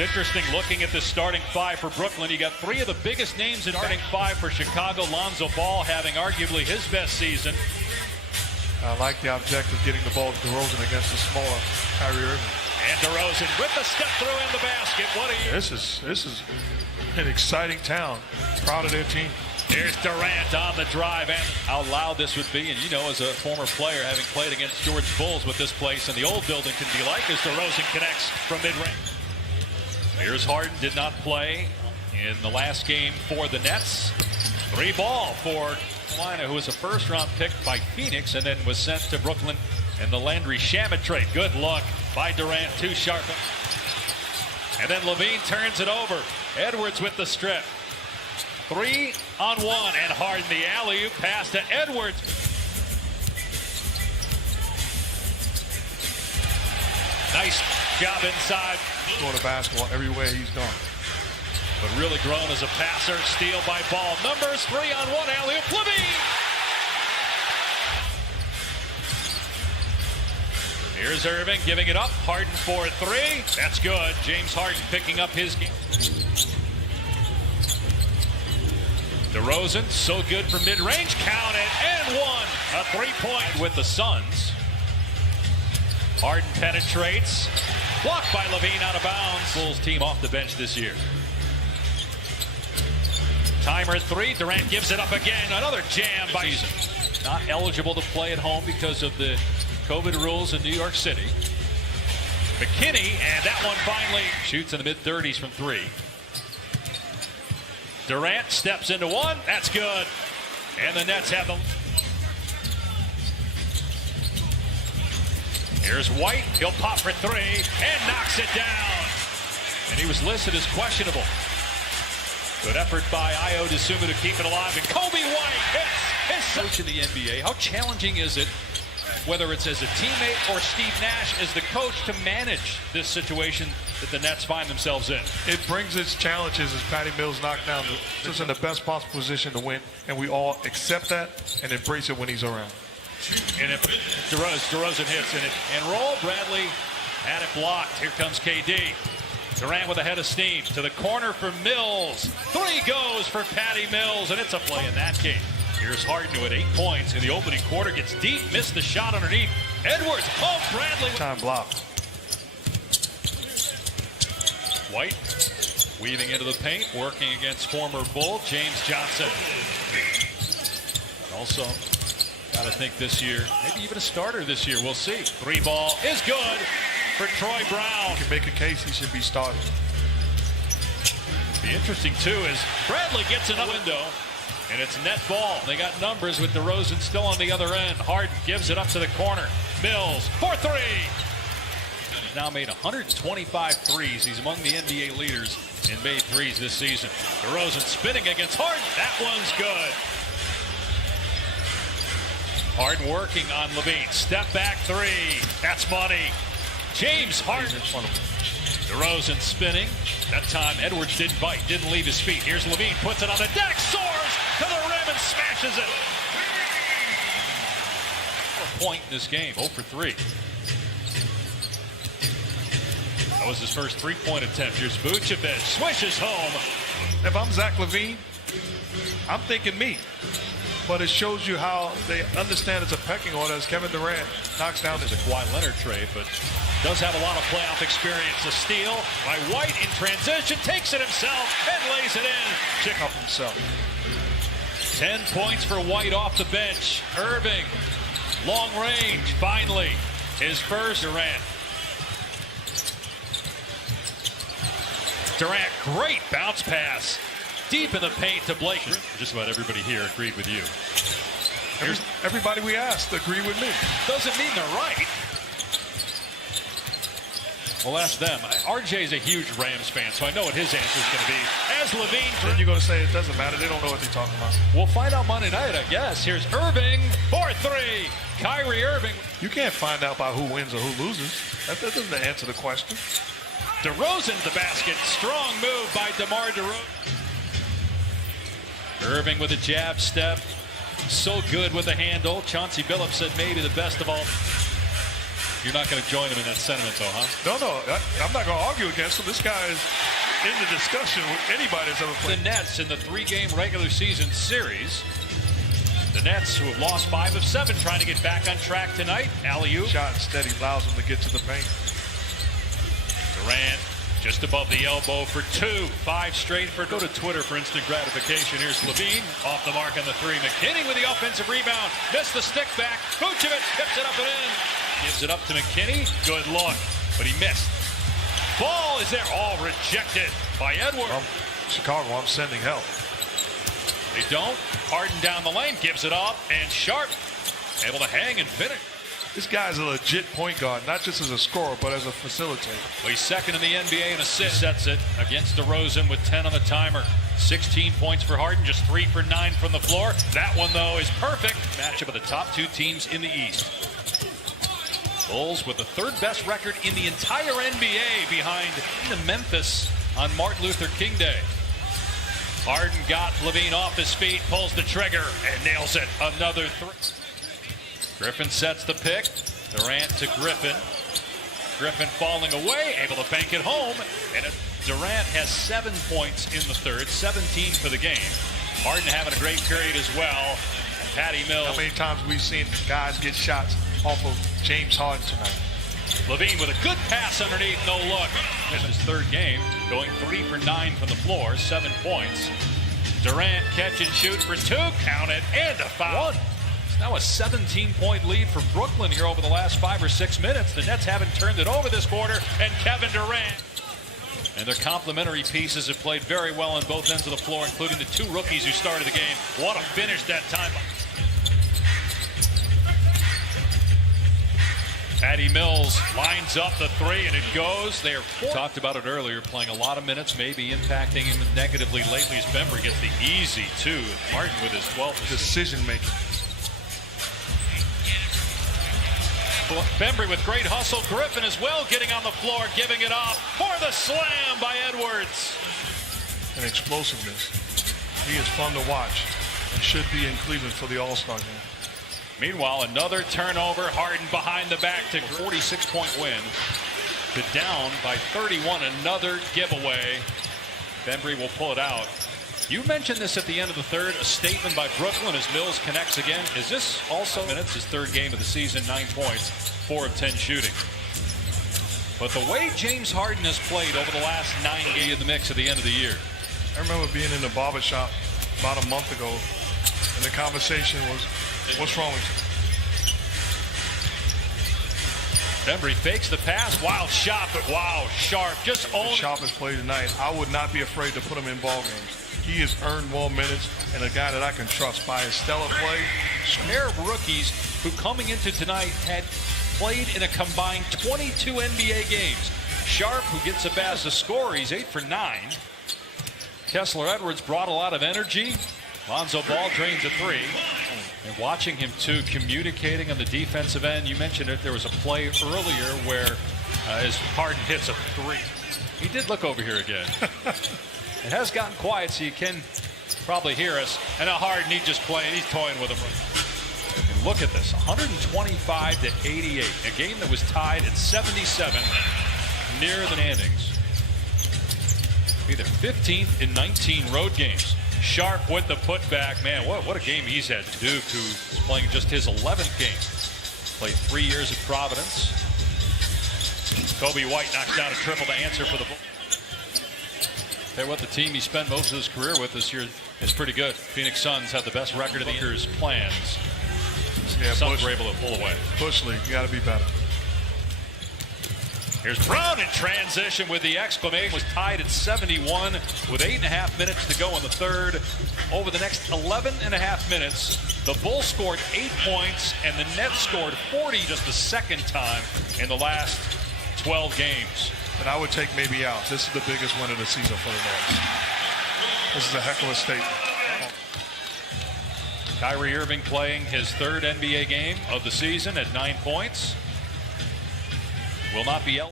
It's interesting looking at the starting five for Brooklyn. You got three of the biggest names in starting five for Chicago. Lonzo Ball having arguably his best season. I like the objective getting the ball to DeRozan against the smaller Kyrie Irving. And DeRozan with the step through in the basket. What a year. This is an exciting town. Proud of their team. Here's Durant on the drive, and how loud this would be. And you know, as a former player, having played against George Bulls, what this place in the old building can be like as DeRozan connects from mid-range. Here's Harden, did not play in the last game for the Nets. 3 ball for Carolina, who was a first-round pick by Phoenix and then was sent to Brooklyn in the Landry Shamet trade. Good look by Durant, too sharp. And then Levine turns it over. Edwards with the strip. 3-on-1, and Harden the alley-oop pass to Edwards. Nice job inside. Going to basketball everywhere he's gone. But really grown as a passer. Steal by Ball. Numbers 3-on-1 alley-oop. Levine. Here's Irving giving it up. Harden for 3. That's good. James Harden picking up his game. DeRozan, so good from mid-range. Count it, and 1. A 3-point with the Suns. Harden penetrates. Blocked by Levine, out of bounds. Bulls team off the bench this year. Timer 3. Durant gives it up again. Another jam by season. Not eligible to play at home because of the COVID rules in New York City. McKinney, and that one finally shoots in the mid-30s from 3. Durant steps into 1. That's good. And the Nets have them. Here's White. He'll pop for 3 and knocks it down. And he was listed as questionable. Good effort by Ayo Dosunmu to keep it alive. And Kobe White hits his coach in the NBA. How challenging is it, whether it's as a teammate or Steve Nash as the coach, to manage this situation that the Nets find themselves in? It brings its challenges as Patty Mills knocked down. Just in the best possible position to win, and we all accept that and embrace it when he's around. And if DeRozan hits in it and roll, Bradley had it blocked. Here comes KD. Durant with a head of steam to the corner for Mills. 3 goes for Patty Mills, and it's a play in that game. Here's Harden with 8 points in the opening quarter. Gets deep, missed the shot underneath. Edwards, Bradley. Time block. White weaving into the paint, working against former Bull James Johnson. Also, got to think this year, maybe even a starter this year. We'll see. 3 ball is good for Troy Brown. You can make a case he should be starting. Be interesting too is Bradley gets in a window. And it's net ball. They got numbers with DeRozan still on the other end. Harden gives it up to the corner. Mills for 3. He's now made 125 threes. He's among the NBA leaders in made threes this season. DeRozan spinning against Harden. That one's good. Harden working on Levine. Step back 3. That's money. James Harden. DeRozan spinning. That time Edwards didn't bite, didn't leave his feet. Here's Levine, puts it on the deck, soars to the rim and smashes it. A point in this game, 0 for 3. That was his first 3-point attempt. Here's Vucevic, swishes home. If I'm Zach LaVine, I'm thinking me. But it shows you how they understand it's a pecking order as Kevin Durant knocks down this. It's a Kawhi Leonard trade, but does have a lot of playoff experience. A steal by White in transition, takes it himself and lays it in. Check up himself. 10 points for White off the bench. Irving, long range, finally his first. Durant, great bounce pass. Deep in the paint to Blake. Just about everybody here agreed with you. Everybody we asked agreed with me. Doesn't mean they're right. Well, ask them. RJ's a huge Rams fan, so I know what his answer is going to be. As Levine. Then you're going to say it doesn't matter. They don't know what they're talking about. We'll find out Monday night, I guess. Here's Irving for 3. Kyrie Irving. You can't find out by who wins or who loses. That doesn't answer the question. DeRozan to the basket. Strong move by DeMar DeRozan. Irving with a jab step. So good with the handle. Chauncey Billups said maybe the best of all. You're not going to join him in that sentiment, though, huh? No, I'm not going to argue against him. This guy is in the discussion with anybody that's ever played. The Nets in the 3-game regular season series. The Nets, who have lost 5 of 7, trying to get back on track tonight. Alley-oop. Shot steady allows him to get to the paint. Durant just above the elbow for 2. 5 straight for. Go to Twitter for instant gratification. Here's Levine off the mark on the 3. McKinney with the offensive rebound. Missed the stick back. Vucevic tips it up and in. Gives it up to McKinney. Good look, but he missed. Ball is there. All rejected by Edwards. Chicago, I'm sending help. They don't. Harden down the lane, gives it up, and Sharp able to hang and finish. This guy's a legit point guard, not just as a scorer, but as a facilitator. Well, he's second in the NBA in assists. Sets it against DeRozan with 10 on the timer. 16 points for Harden, just 3 for 9 from the floor. That one, though, is perfect. Matchup of the top 2 teams in the East. Bulls with the 3rd best record in the entire NBA behind the Memphis on Martin Luther King Day. Harden got Levine off his feet, pulls the trigger, and nails it. Another 3. Griffin sets the pick. Durant to Griffin. Griffin falling away, able to bank it home. And Durant has 7 points in the 3rd, 17 for the game. Harden having a great period as well. Patty Mills. How many times we've seen guys get shots off of James Harden tonight? Levine with a good pass underneath, no look. This is his 3rd game, going 3 for 9 from the floor, 7 points. Durant catch and shoot for 2, count it, and a foul. It's now a 17-point lead for Brooklyn here over the last 5 or 6 minutes. The Nets haven't turned it over this quarter, and Kevin Durant. And their complementary pieces have played very well on both ends of the floor, including the 2 rookies who started the game. What a finish that time. Patty Mills lines up the 3, and it goes. They are 4. Talked about it earlier, playing a lot of minutes, maybe impacting him negatively lately as Bembry gets the easy 2. Martin with his 12th. Decision-making. Bembry with great hustle. Griffin as well getting on the floor, giving it up for the slam by Edwards. And explosiveness. He is fun to watch and should be in Cleveland for the All-Star game. Meanwhile, another turnover. Harden behind the back to 46-point win. To down by 31. Another giveaway. Bembry will pull it out. You mentioned this at the end of the 3rd. A statement by Brooklyn as Mills connects again. Is this also minutes? His 3rd game of the season, 9 points, 4 of 10 shooting. But the way James Harden has played over the last 9 games in the mix at the end of the year. I remember being in the barbershop about a month ago, and the conversation was, what's wrong with you? Bembry fakes the pass. Wild shot, but wow, Sharp just owned. Sharpest play tonight. I would not be afraid to put him in ball games. He has earned more minutes and a guy that I can trust by his stellar play. A pair of rookies who coming into tonight had played in a combined 22 NBA games. Sharp, who gets a baz to score, he's 8 for 9. Kessler Edwards brought a lot of energy. Lonzo Ball drains a 3. And watching him, too, communicating on the defensive end. You mentioned it. There was a play earlier where as Harden hits a 3. He did look over here again. It has gotten quiet, so you can probably hear us. And now Harden, he's just playing. He's toying with him. And look at this, 125 to 88. A game that was tied at 77 near the standings. Either 15th in 19 road games. Sharp with the putback. Man, what a game he's had. Duke, who's playing just his 11th game. Played 3 years at Providence. Kobe White knocks down a triple to answer for the Bulls. Tell you what, the team he spent most of his career with this year is pretty good. Phoenix Suns have the best record of the year's plans. Yeah, Suns were able to pull away. Bush League, you got to be better. Here's Brown in transition with the exclamation. Was tied at 71 with 8.5 minutes to go in the 3rd. Over the next 11.5 minutes, the Bulls scored 8 points and the Nets scored 40 just the 2nd time in the last 12 games. And I would take maybe out. This is the biggest win of the season for the Nets. This is a heck of a statement. Kyrie Irving playing his 3rd NBA game of the season at 9 points. Will not be